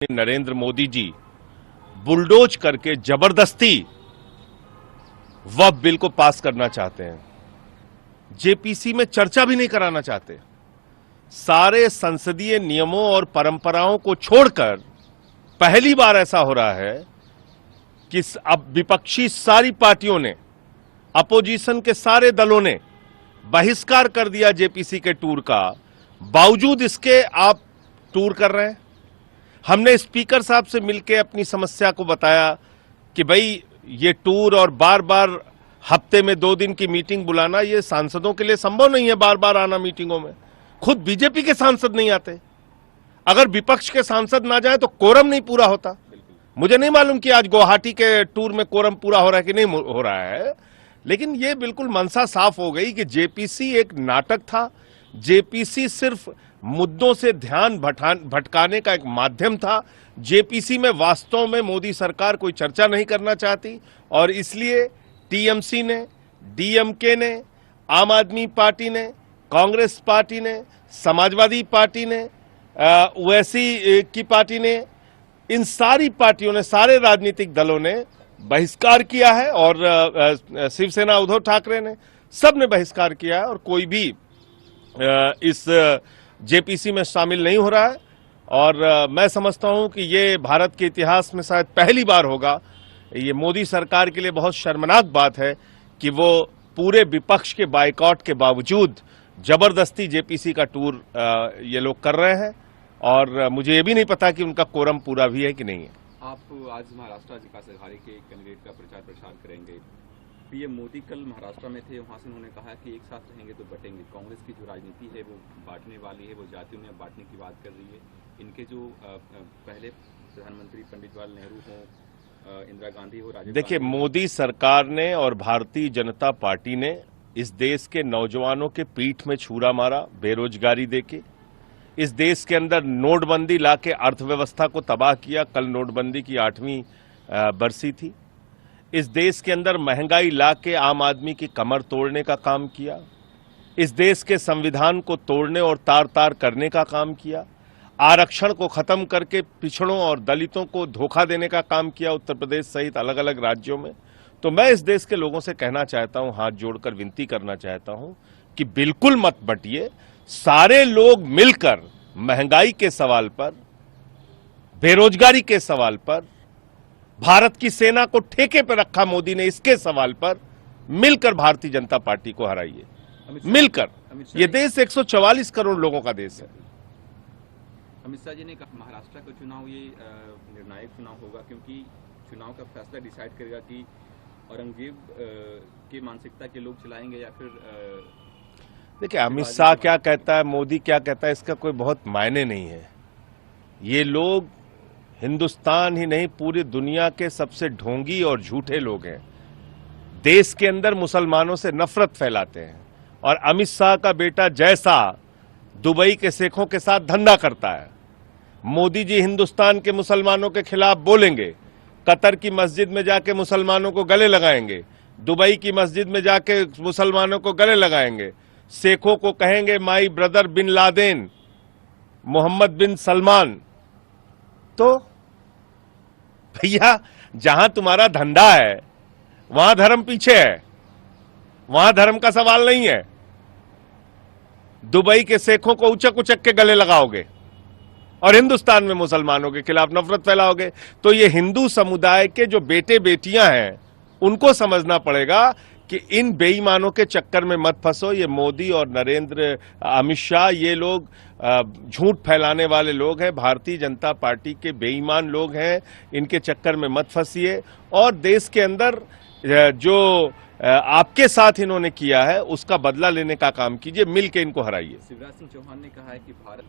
Narendra Modi ji bulldoze करके जबरदस्ती वक्फ bill को पास करना चाहते हैं। जेपीसी में चर्चा भी नहीं कराना चाहते। सारे संसदीय नियमों और परंपराओं को छोड़कर पहली बार ऐसा हो रहा है कि अब विपक्षी सारी पार्टियों ने, अपोजिशन के सारे दलों ने बहिष्कार कर दिया जेपीसी के टूर का। बावजूद इसके आप टूर कर रहे हैं। हमने स्पीकर साहब से मिलकर अपनी समस्या को बताया कि भाई ये टूर और बार बार हफ्ते में 2 दिन की मीटिंग बुलाना ये सांसदों के लिए संभव नहीं है। बार बार आना मीटिंगों में, खुद बीजेपी के सांसद नहीं आते। अगर विपक्ष के सांसद ना जाए तो कोरम नहीं पूरा होता। मुझे नहीं मालूम कि आज गुवाहाटी के टूर में कोरम पूरा हो रहा है कि नहीं हो रहा है, लेकिन ये बिल्कुल मनसा साफ हो गई कि जेपीसी एक नाटक था। जेपीसी सिर्फ मुद्दों से ध्यान भटकाने का एक माध्यम था। जेपीसी में वास्तव में मोदी सरकार कोई चर्चा नहीं करना चाहती और इसलिए टीएमसी ने, डीएमके ने, आम आदमी पार्टी ने, कांग्रेस पार्टी ने, समाजवादी पार्टी ने, ओवैसी की पार्टी ने, इन सारी पार्टियों ने, सारे राजनीतिक दलों ने बहिष्कार किया है और शिवसेना उद्धव ठाकरे ने, सब ने बहिष्कार किया है और कोई भी इस जेपीसी में शामिल नहीं हो रहा है। और मैं समझता हूं कि ये भारत के इतिहास में शायद पहली बार होगा। ये मोदी सरकार के लिए बहुत शर्मनाक बात है कि वो पूरे विपक्ष के बायकॉट के बावजूद जबरदस्ती जेपीसी का टूर ये लोग कर रहे हैं और मुझे ये भी नहीं पता कि उनका कोरम पूरा भी है कि नहीं है। आप आज महाराष्ट्र विकास आघाड़ी के कैंडिडेट का प्रचार प्रसार करेंगे। पीएम मोदी कल महाराष्ट्र में थे, वहां से उन्होंने कहा कि एक साथ रहेंगे तो बटेंगे। कांग्रेस की जो राजनीति है वो बांटने वाली है, वो जातियों में बांटने की बात कर रही है। इनके जो पहले प्रधानमंत्री पंडित जवाहरलाल नेहरू हो, इंदिरा गांधी हो, राजीव देखिए, मोदी सरकार ने और भारतीय जनता पार्टी ने इस देश के नौजवानों के पीठ में छुरा मारा, बेरोजगारी देके। इस देश के अंदर नोटबंदी लाके अर्थव्यवस्था को तबाह किया। कल नोटबंदी की 8वीं बरसी थी। इस देश के अंदर महंगाई लाके आम आदमी की कमर तोड़ने का काम किया। इस देश के संविधान को तोड़ने और तार तार करने का काम किया। आरक्षण को खत्म करके पिछड़ों और दलितों को धोखा देने का काम किया उत्तर प्रदेश सहित अलग अलग राज्यों में। तो मैं इस देश के लोगों से कहना चाहता हूं, हाथ जोड़कर विनती करना चाहता हूं कि बिल्कुल मत बंटिए। सारे लोग मिलकर महंगाई के सवाल पर, बेरोजगारी के सवाल पर, भारत की सेना को ठेके पर रखा मोदी ने, इसके सवाल पर मिलकर भारतीय जनता पार्टी को हराइए। मिलकर। ये देश 144 करोड़ लोगों का देश है। अमित शाह जी ने कहा महाराष्ट्र का चुनाव ये निर्णायक चुनाव होगा, क्योंकि चुनाव का फैसला डिसाइड करेगा कि औरंगजेब की मानसिकता के लोग चलाएंगे या फिर देखिए, अमित शाह क्या कहता है, मोदी क्या कहता है, इसका कोई बहुत मायने नहीं है। ये लोग हिंदुस्तान ही नहीं पूरी दुनिया के सबसे ढोंगी और झूठे लोग हैं। देश के अंदर मुसलमानों से नफरत फैलाते हैं और अमित शाह का बेटा जैसा दुबई के शेखों के साथ धंधा करता है। मोदी जी हिंदुस्तान के मुसलमानों के खिलाफ बोलेंगे, कतर की मस्जिद में जाके मुसलमानों को गले लगाएंगे, दुबई की मस्जिद में जाके मुसलमानों को गले लगाएंगे, शेखों को कहेंगे my brother bin Laden, Mohammed bin Salman. तो भैया, जहां तुम्हारा धंधा है वहां धर्म पीछे है, वहां धर्म का सवाल नहीं है। दुबई के शेखों को उचक उचक के गले लगाओगे और हिंदुस्तान में मुसलमानों के खिलाफ नफरत फैलाओगे। तो ये हिंदू समुदाय के जो बेटे बेटियां हैं उनको समझना पड़ेगा कि इन बेईमानों के चक्कर में मत फंसो। ये मोदी और नरेंद्र, अमित शाह, ये लोग झूठ फैलाने वाले लोग हैं, भारतीय जनता पार्टी के बेईमान लोग हैं। इनके चक्कर में मत फंसिए और देश के अंदर जो आपके साथ इन्होंने किया है उसका बदला लेने का काम कीजिए। मिल के इनको हराइए। शिवराज सिंह चौहान ने कहा है कि भारत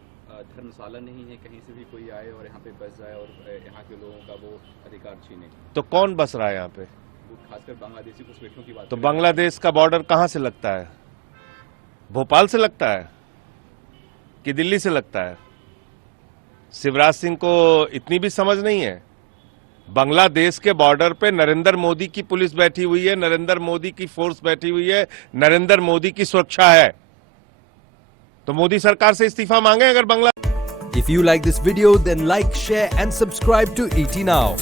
धर्मशाला नहीं है, कहीं से भी कोई आए और यहाँ पे बस जाए और यहाँ के लोगों का वो अधिकार छीने। तो कौन बस रहा है यहाँ पे? खासकर बांग्लादेशी घुसपैठियों की बात। तो बांग्लादेश का बॉर्डर कहां से लगता है? भोपाल से लगता है कि दिल्ली से लगता है? शिवराज सिंह को इतनी भी समझ नहीं है। बांग्लादेश के बॉर्डर पे नरेंद्र मोदी की पुलिस बैठी हुई है, नरेंद्र मोदी की फोर्स बैठी हुई है, नरेंद्र मोदी की सुरक्षा है। तो मोदी सरकार से इस्तीफा मांगे अगर Bangla If you like this video, then like, share and subscribe to ET Now.